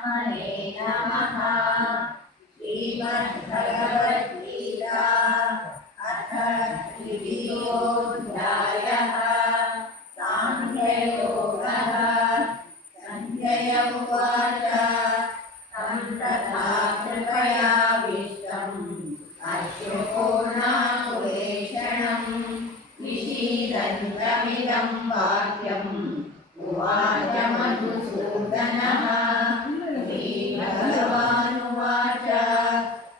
परमात्मने नमः। श्रीमद्भगवद्गीता अथ तृतीयोऽध्यायः। सांख्ययोगः। संजय उवाच तं तथा कृपयाविष्टम् अश्रुपूर्णाकुलेक्षणम् विषीदन्तमिदं वाक्यम् उवाच मधुसूदनः। श्रीभगवानुवाच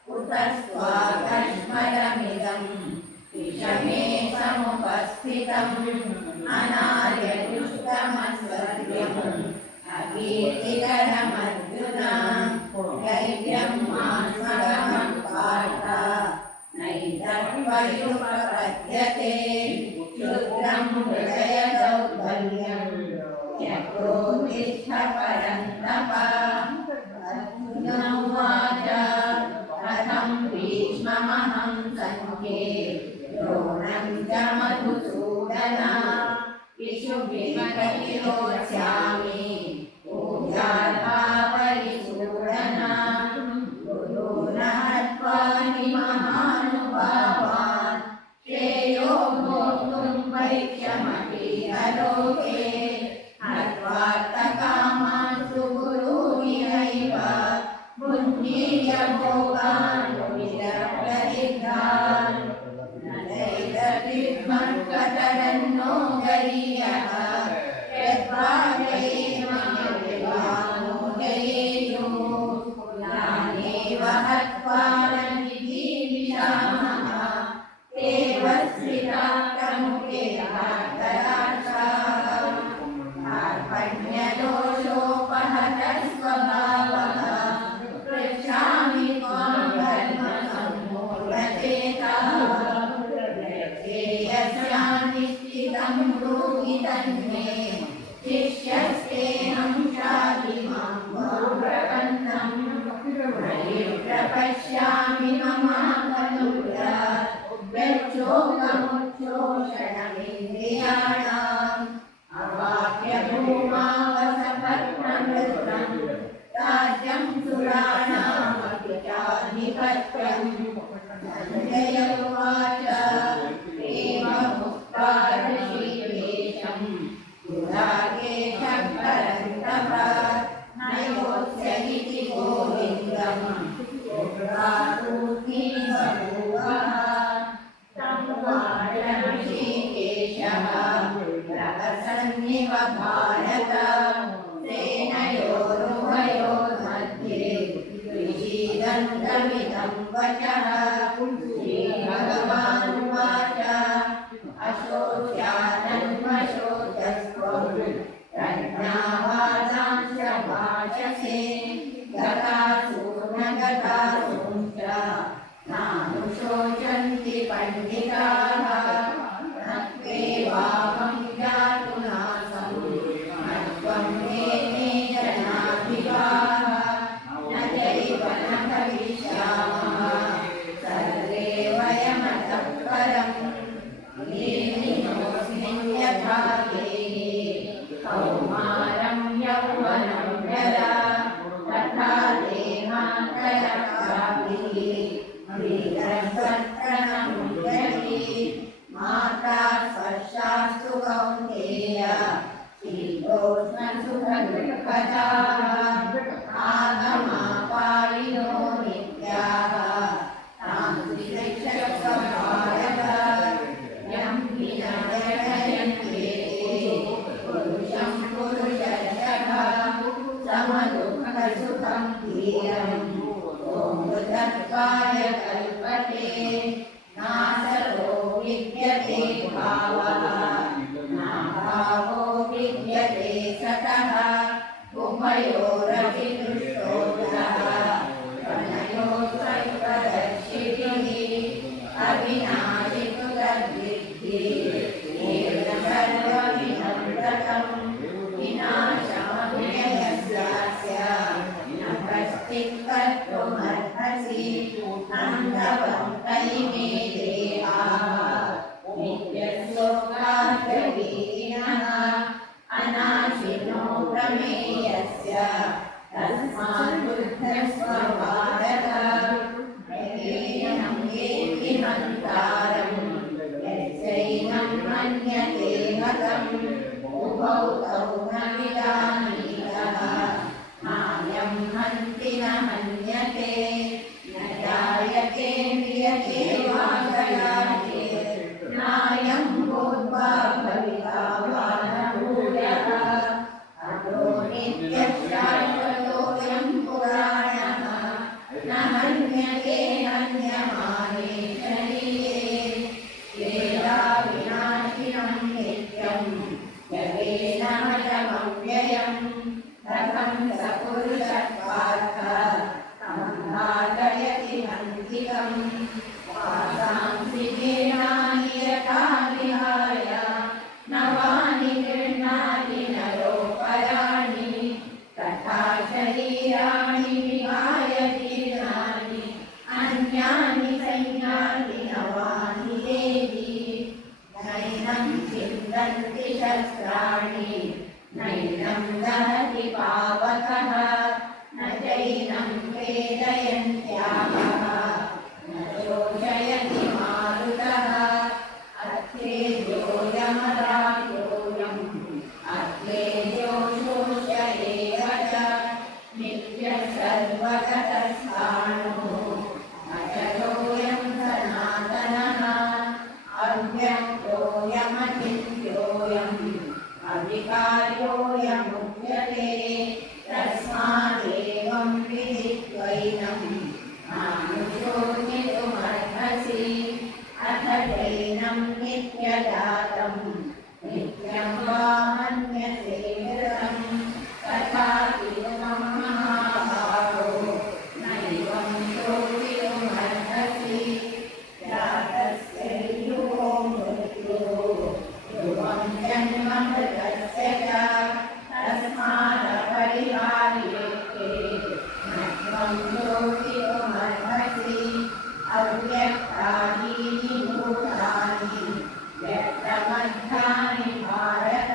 कुतस्त्वाकस्मलमिदं विषमे समुपस्थितम् अनार्यजुष्टमसत्यम् अकीर्तिकरमर्जुन। धैर्यं मास्मगमं पार्थ नैतत्त्वयुपपद्यते। क्षुद्रं हृदय दौर्बल्यं यत्रोत्तिष्ठ परन्तप। अर्जुन उवाच कथं भीष्ममहं सङ्ख्ये द्रोणं च मधुसूदन। इषुभिः प्रतिरोत्स्यामि पूजार्हावरिसूदन। गुरून् हत्वा हि महानुभावान् श्रेयो भोक्तुं वैक्षमपीह लोके। हत्वार्थकामान् सुगुरूनिहैव भुञ्जीय भोगान् विरक्तदिग्धान्। न चैतद्विद्मत्कतरन्नो गरीयः यद्वाजयेमविद्वानो जयेयुः। यानेव हत्वा न निजीविषामः एव स्थिताः प्रमुखे आर्तराष्ट्राः। कार्पण्यदोषोपहतः स्वभावः पृच्छामि त्वां धर्मसम्मूढचेताः। यस्यान्निश्चितं ब्रूहि तन्मे शिष्यस्तेऽहं शाधि मां प्रपन्नम्। प्रपश्यामि ममाकनुग्रहात् यच्छोकमुच्छोषणमिन्द्रियाणाम्। अवाप्यभूमावसपत्नमृतं राज्यं सुराणामपि चाधिपत्यम्। संजय उवाच एवमुक्त्वा ऋषिकेशं गुडाकेशं परन्तप न योत्स्य इति गोविन्दम् उक्त्वातूर्णी बभूवः। तं उवाच ऋषिकेशः प्रहसन्निव भारत सेनयोरुभयोर्मध्ये विषीदन्तमिदं वचः। श्रीभगवानुवाच अशोच्यानन्वशोचस्त्वं प्रज्ञावादांश्च भाषसे। गतासु न गतासूंश्च नानुशोचन्ति पण्डिताः। न त्वेवाहं जातुनासं न त्वं मेने जनाधिपाः। न चैव न भविष्यामः सर्वे वयमतः परम्। लीनिनोऽस्मिन् यथा देहे कौमारं यौवनं जरा तथा देहान्तरप्राप्तिः क्रीडसत्तनमुद्यते। माता स्पर्शास्तु कौन्तेय शीतोष्णसुखदुःखदाः आगमापायिनो नित्याः। तां शिक्षस्व भारत यं हि न जयन्त्येते पुरुषं पुरुषर्षभ। समदुःखसुखं धीरम् ओङ्गतत्त्वाय कल्पते। नासरो विद्यते भावः नाभावो विद्यते सतः। उभयोरपि दृष्टोऽन्तः त्वनयोस्त्वदर्शिभिः। अविनाशि तु तद्विद्धि येन सर्वमिदं ततम्। विनाशमव्ययस्यास्य न कश्चित् कर्तुमर्हसि। अन्तवन्तैमे देहाः नित्यशोकार्तवीरिणः अनाशिनो प्रमेयस्य तस्य तस्मात् बुद्धस्व भारत ययेनं वेत्ति हन्तारं यच्चैनं मन्यते हतम् उभौ तौ न विजानीतः नायं हन्ति न हन्यते न जायते म्रियते वा जयाते नायं भूत्वा भविता वा न भूयः अतो नित्यश्शाश्वतोऽयं पुराणः न हन्यते हन्यमाने शरीरे वेदाविनाशिनं नित्यं यवेनमजमव्ययं रथं स पुरुषः पार्थ तं घातयति हन्तिकम् वासांसि जीर्णानि यथा विहाय नवानि गृह्णाति नरोपराणि तथा शरीराणि विहाय जीर्णानि अन्यानि संयाति नवानि देहि नैनं छिन्दन्ति शस्त्राणि नैनं दहति पावकः न चैनं वेदयन्त्यापः न शोषयति मारुतः अर्थेजोऽयमराजोऽयम् अर्थेजो शोष्य एव च नित्यः सर्वगतस्थाणुः अचलोऽयं सनातनः अव्यक्तोऽयमचिन्त्योऽयम् अविकार्योऽयमुच्यते तस्मादेवं विदित्वैनं नानुशोचितुमर्हसि अथ चैनं नित्यजातं नित्यं वा मन्यसे मृतं तथापि मम महाभागो नैवं शोचितुमर्हसि जातस्य ध्रुवो मृत्युः ध्रुवं जन्म मृतस्य च तस्मादपरिहार्येते न त्वं शोचितुमर्हसि अव्यक्तानि भूतानि व्यक्तमध्यानि भारत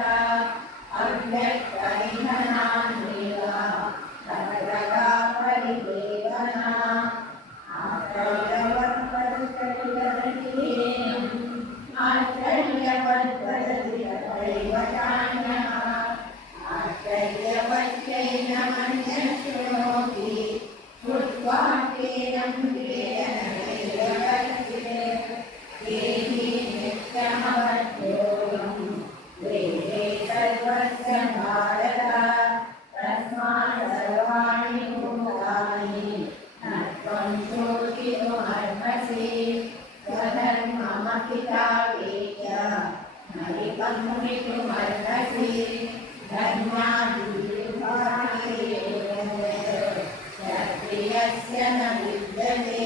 अव्यक्तनिधनान्येव तत्रगा परिदेवना आश्चर्यवद्वदति तथैवचान्यः आश्चर्यवच्चैनमन्यः शृणोति श्रुत्वा तेनं देहि नित्यमवध्योऽयं वेदे सर्वस्य भारत तस्मात् सर्वाणि भूतानि न त्वं शोचितुमर्हसि स्वधर्ममहितावे च न विकम्पितुमर्हसि धर्मादिविभागे क्षत्रियस्य न विद्यते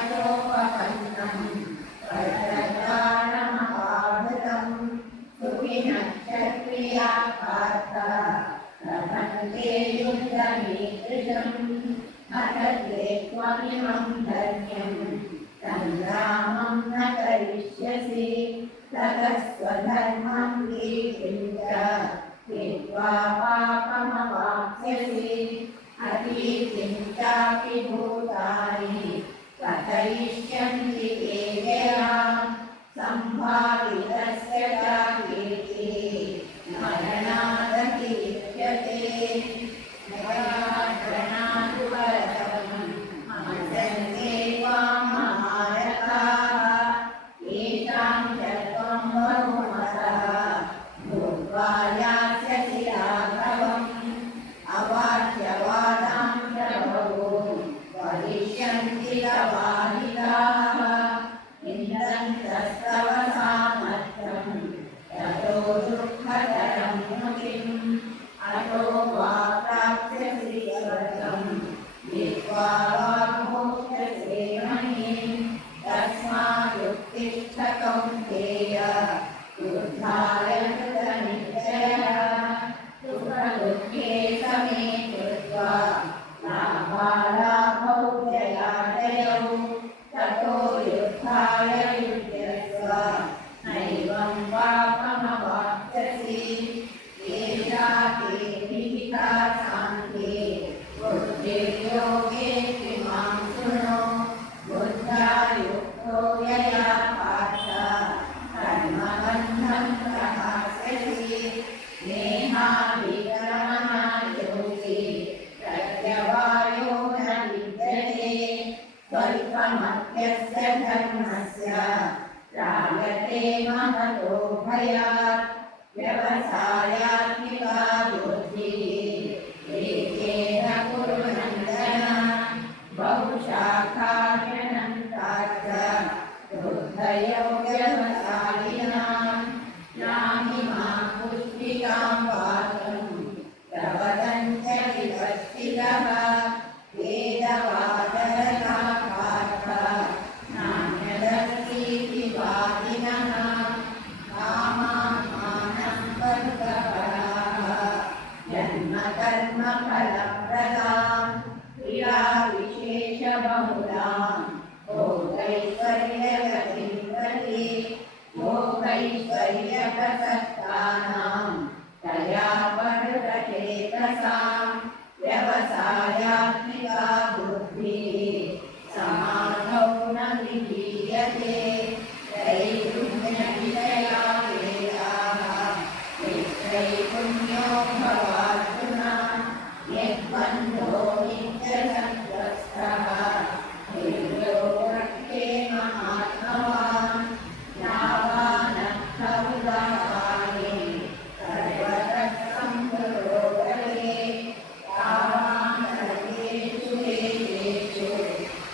यदृच्छयाचोपपन्नं प्रजगानमहाभृतं सुखिनः क्षत्रियाः पार्थ लभन्ते युद्धमीदृशम् अथ ते त्वमिमं धर्म्यं सङ्ग्रामं न करिष्यसि ततः स्वधर्मं कीर्तिं च हित्वा पापमवाप्स्यसि अतीतिं चापि भूतानि कथयिष्यन्ति ते व्ययां सम्भावितस्य च कीर्तिः मरणादतीर्यते मरणादु परतमं मन्यन्ते त्वां महारथाः येषां च त्वं बहुमतः भूत्वा यास्यसि राघवम् अवाच्यवादां च बहून् वदिष्यन्ति तवाहिताः इन्द्रन्तस्तव सामर्थ्यं ततो दुःखतरं नु किम् अतो वा प्राप्स्यसि स्वर्गं जित्वा वा भोक्ष्यसे महीम् तस्मादुत्तिष्ठ कौन्तेय युद्धाय कृतनिश्चयः सुखदुःखे समे कृत्वा लाभालाभौ जयाजयौ ततो युद्धाय युज्यस्व नैवं पापमवाप्स्यसि एषा ते विहिता वर्तते महतो भयात् व्यवसायात्मिका बुद्धिः एकेन कुरु नन्दन बहुशाखान्यनन्ता च बुद्धयो व्यवसायिनां यामिमां पुष्टिकां वाचं प्रवदन्त विपश्चितः वेदवादरता पार्थ नान्यदस्तीति वादिनः कामात्मानं वर्गपराः जन्मकर्मफलप्रदां क्रियाविशेषबहुलां भोगैश्वर्यगतिं प्रति भोगैश्वर्यप्रसक्तानां तया वर्गचेतसां व्यवसायात्मिका बुद्धिः समाधौ न विधीयते त्रैगुण्यविषया वेदाः निःत्रैगुण्यो भवार्जुन यद्बन्धो नित्यसंस्कृतः निर्यो रक्षे महात्मवान् यावानर्थमुदाहारे सर्वतः सम्भ्रोगले यावानर्थेषु वेदेषु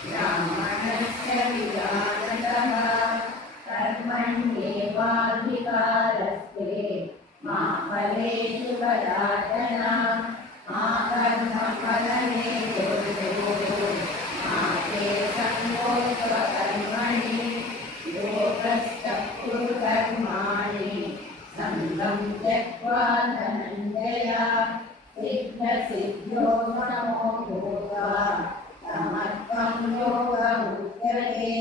ब्राह्मणस्य विजानतः कर्मण्येवाधिकारस्ते मा फलेषु कदाचन मा कर्मफलहेतुर्भूः मा ते सङ्गोऽस्त्वकर्मणि योगस्थः कुरु कर्माणि सङ्गं त्यक्त्वा धनञ्जय सिद्धसिद्ध्यो समो भूत्वा समत्वं योगमुच्यते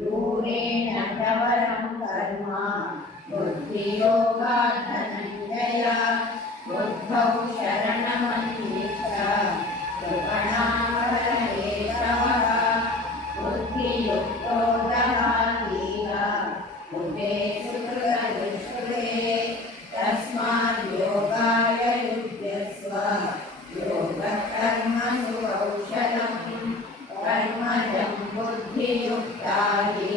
दूरेण प्रवरं कर्म बुद्धियोगात् धनञ्जय बुद्धौ शरणमन्विष्य कृपणाफलहेतवः बुद्धियुक्तो दहातीह बुद्धे सुकृतदुष्कृते तस्माद् योगाय युज्यस्व योगः कर्मसु कौशलम् कर्मजं बुद्धियुक्ता हि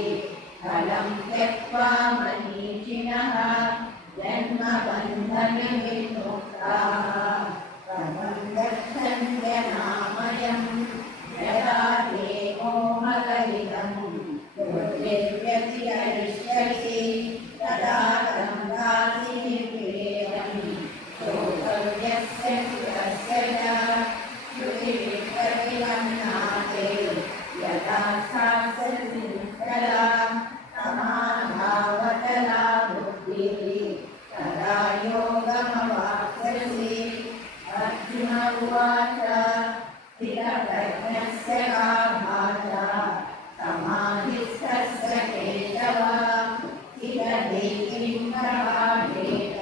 फलं त्यक्त्वा मनीषिणः जन्मबन्धनविमुक्ताः पदं गच्छन्त्यनामयम् यदा ते मोहकलिलं बुद्धिर्व्यतितरिष्यसि तदा गङ्गासि निर्वेदम् श्रोतव्यस्य सुरस्य च श्रुतिविप्रतिबन्धाते यथा शास्त्रसि निष्कला समाधावतला बुद्धिः तदा योगमवाप्स्यसि अर्जुन उवाच स्थितप्रज्ञस्य का भाषा समाधिस्थस्य केशव स्थितधीर्तिं प्रभाषेत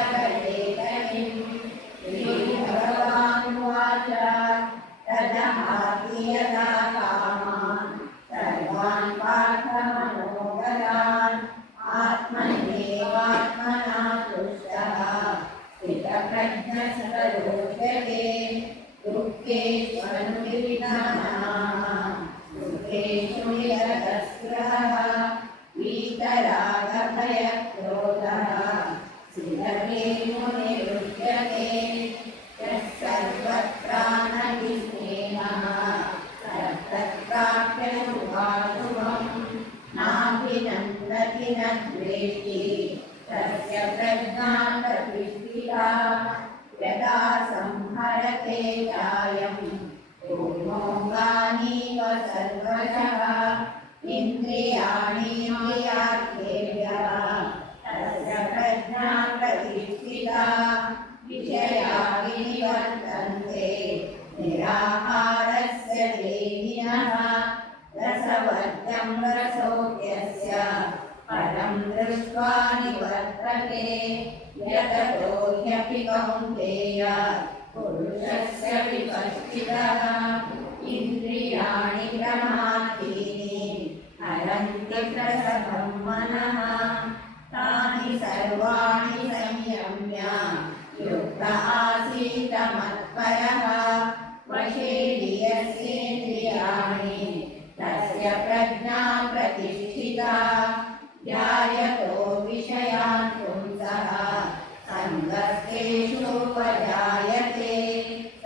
किमासीतकलेतनिं श्रीभगवानुवाच तदहाति यदा कामान् सर्वान् पार्थमनोगतान् आत्मन्येवात्मना तुष्टः स्थितप्रज्ञस्तदोच्यते दुःखेष्वनुविघ्नमनाः सुखेषु निरतस्पृहः वीतरागभयक्रोधः स्थितप्रेमोनिरुच्यते यः सर्वत्रानभिस्नेहः तत्तत्प्राप्य शुभाशुभम् नाभिनन्दति न द्वेष्टि तस्य प्रज्ञा प्रतिष्ठिता यदा संहरते चायं पूर्णोऽङ्गानीव सर्वशः इन्द्रियाणीन्द्रियार्थेभ्यः तस्य प्रज्ञा प्रतिष्ठिता विषया विनिवर्तन्ते निराहारस्य देहिनः रसवर्जं रसोऽप्यस्य परं दृष्ट्वा निवर्तते यततो ह्यपि कौन्तेय पुरुषस्य विपश्चितः इन्द्रियाणि प्रमाथीनि हरन्ति प्रसभं मनः तानि सर्वाणि संयम्य युक्त आसीत मत्परः वशे यस्येन्द्रियाणि तस्य प्रज्ञा प्रतिष्ठिता प्रतिष्ठिता ध्यायतो विषयान् पुंसः सङ्गस्तेषूपजायते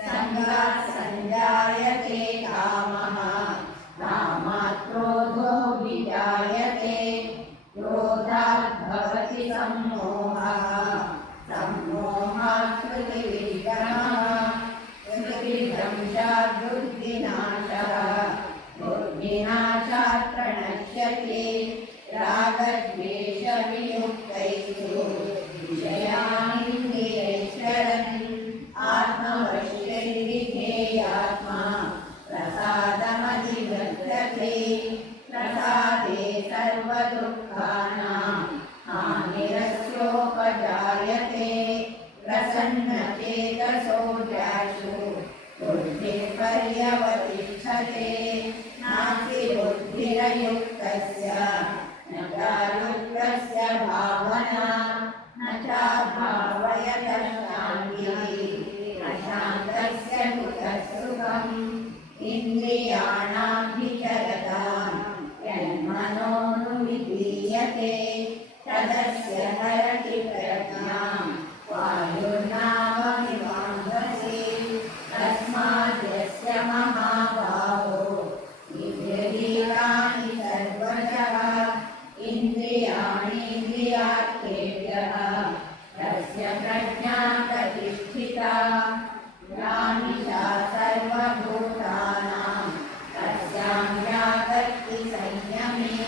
सङ्गात् सञ्जायते कामः कामात् क्रोधो विजायते क्रोधात् भवति सम्मोहः सम्मोहात् स्मृतिविभ्रमः स्मृतिभ्रंशात् बुद्धिनाशः बुद्धिनाशात् प्रणश्यते रागद्वेषवियुक्तैस्तु विषयानिन्द्रियैश्चरन् आत्मवश्यैर्विधेयात्मा प्रसादमधिगच्छते प्रसादे सर्वदुःखानां हानिरस्योपजायते प्रसन्नचेतसो जाषु बुद्धिर्पर्यवतिष्ठते नास्ति बुद्धिरयुक्तस्य न चायुक्तस्य भावना न चाभावयतः शान्तिः अशान्तस्य कुतः सुखम् इन्द्रियाणाभिचरतां यन्मनोनुविधीयते तदस्य हरति प्रज्ञां वायुर्नावमिवाम्भसि तस्मात् यस्य महाबाहो इन्द्रियाणि सर्वशः इन्द्रियाणीन्द्रियार्थेभ्यः तस्य प्रज्ञा प्रतिष्ठिता या निशा सर्वभूतानां तस्यां जागर्ति संयमे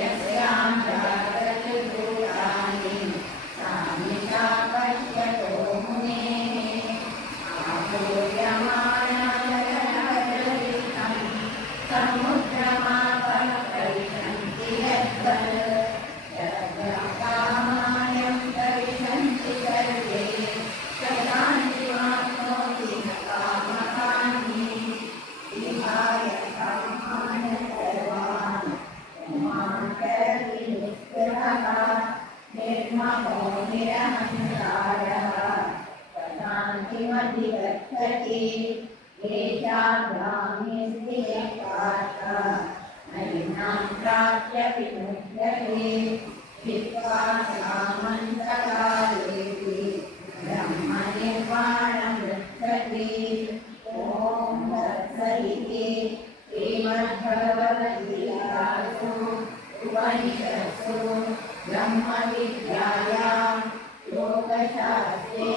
यस्यां जागर्ति भूतानि सा निशा पश्यतो मुनेः आपूर्यमाणजगन्नगरितं समुद्रमापः प्रविशन्ति यद्वत् कामायं प्रविशन्ति सर्वे शान्तिमाप्नोति न कामकामी विहाय कामान् सर्वान् मां करति निःस्पृहः निर्ममो निरहङ्कारः शान्तिमधिगच्छति येषाभ्यामिस्थितिः पार्थ नैनां प्राप्य विमुच्यते हित्वा सामन्तकालेऽपि ब्रह्मनिर्वाणमृच्छति ॐ तत्सदिति श्रीमद्भगवद्गीतासु उपनिषत्सु ब्रह्मविद्यायां योगशास्त्रे